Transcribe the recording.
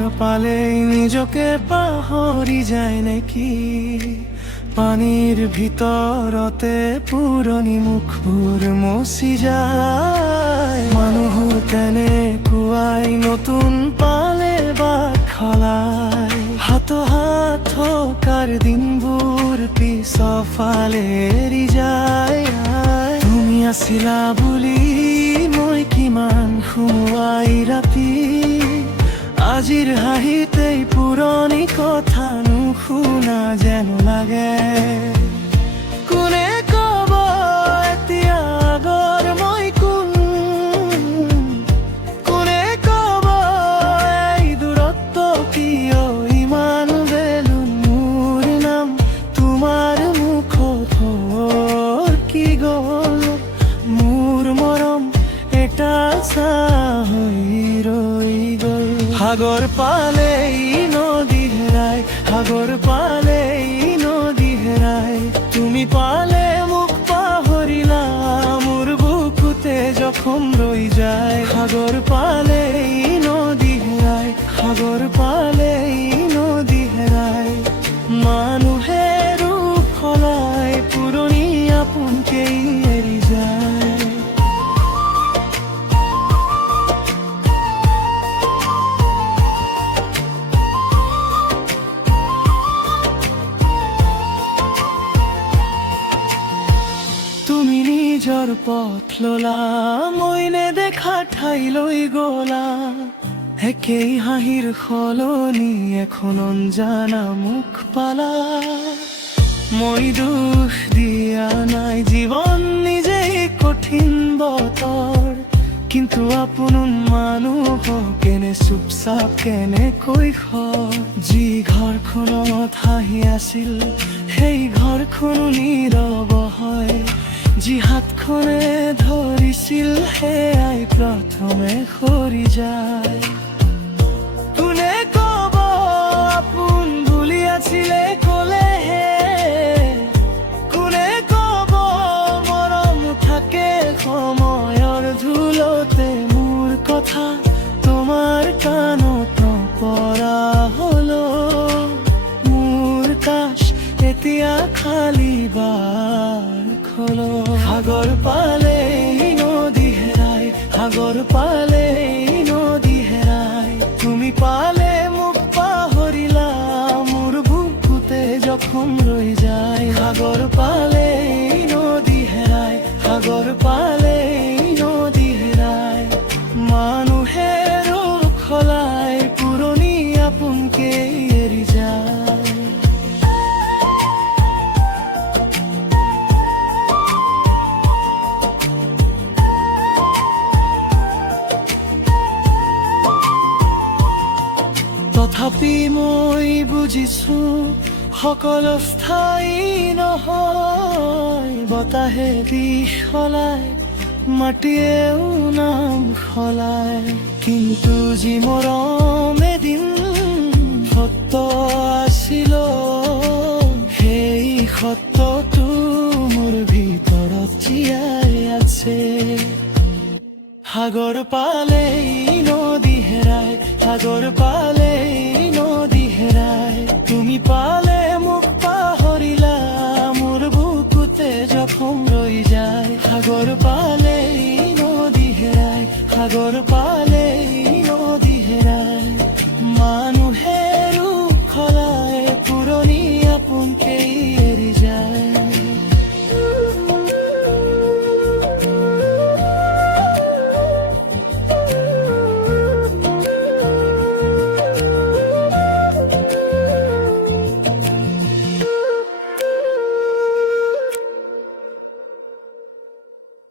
সাগর পালেই নিজকে পাহৰি যায় নেকি পানীৰ ভিতৰতে পুৰণি মুখবোৰ মচি যায় মানুহৰ তেনেকুৱাই নতুন পালে বাট খলাই হাত থকাৰ দিনবোৰ পিছফালে এৰি যায় তুমি আছিলা বুলি মই কিমান শুৱাই ৰাতি আজিৰ হাঁহিতেই পুৰণি কথা নুশুনা যেন লাগে কোনে কব এতিয়া আগৰ মই কোন কোনে কব এই দূৰত্ব কিয় ইমান বেলুন মোৰ নাম তোমাৰ মুখত কি গ'ল মোৰ মৰম এটা হৈ ৰৈ গ'ল সাগৰ পালেই নদী হেৰাই সাগৰ পালেই নদী হেৰাই তুমি পালে মোক পাহৰিলা মোৰ বুকুতে জখম ৰৈ যায় সাগৰ পালেই নদী হেৰাই সাগৰ পালেই নদী হেৰাই মানুহে ৰূপ সলাই পুৰণি আপোনকেই এৰি যায় তুমি নিজৰ পথ ললা মই নেদেখা ঠাইলৈ গলা একেই হাঁহিৰ সলনি এখন অঞ্জানা মুখ পালা মই দুখ দিয়া নাই জীৱন নিজেই কঠিন বতৰ কিন্তু আপোন মানুহক এনে চুপচাপ কেনেকৈ যি ঘৰখনত হাঁহি আছিল সেই ঘৰখনো নীৰৱ হয় যি হাতখনে ধৰিছিল সেয়াই প্ৰথমে সৰি যায় কোনে কব আপোন বুলি আছিলে কলেহে কোনে কব মৰম থাকে সময়ৰ ধুলতে মোৰ কথা তোমাৰ কাণত নপৰা হলো মোৰ কাশ এতিয়া খালি বাৰ খলো সাগৰ পালেই নদী হেৰাই সাগৰ পালেই নদী হেৰাই তুমি পালে মোক পাহৰিলা মোৰ বুকুতে জখম ৰৈ যায় সাগৰ পালেই নদী হেৰাই সাগৰ পালেই নদী হেৰাই মানুহে ৰূপ সলাই পুৰণি আপোনকে এৰি যায় তথাপি মই বুজিছো সকলো স্থায়ী নহয় বতাহে দিশ সলায় মাটিয়েও নাম সলায় কিন্তু যি মৰম এদিন সত্য আছিল সেই সত্যটো মোৰ ভিতৰত জীয়াই আছে সাগৰ পালেই